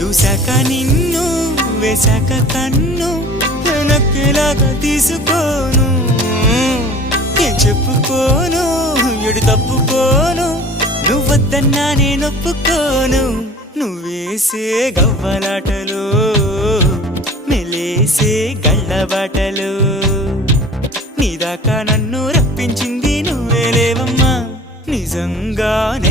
చూశాక నిన్ను వేశాక కన్ను నక్కేలాగా తీసుకోను ఏం చెప్పుకోను ఎడు తప్పుకోను నువ్వద్దన్నా నేనొప్పుకోను నువ్వేసే గవ్వలాటలు మెలేసే గళ్ళబాటలు నీదాకా నన్ను రప్పించింది నువ్వేలేవమ్మా నిజంగానే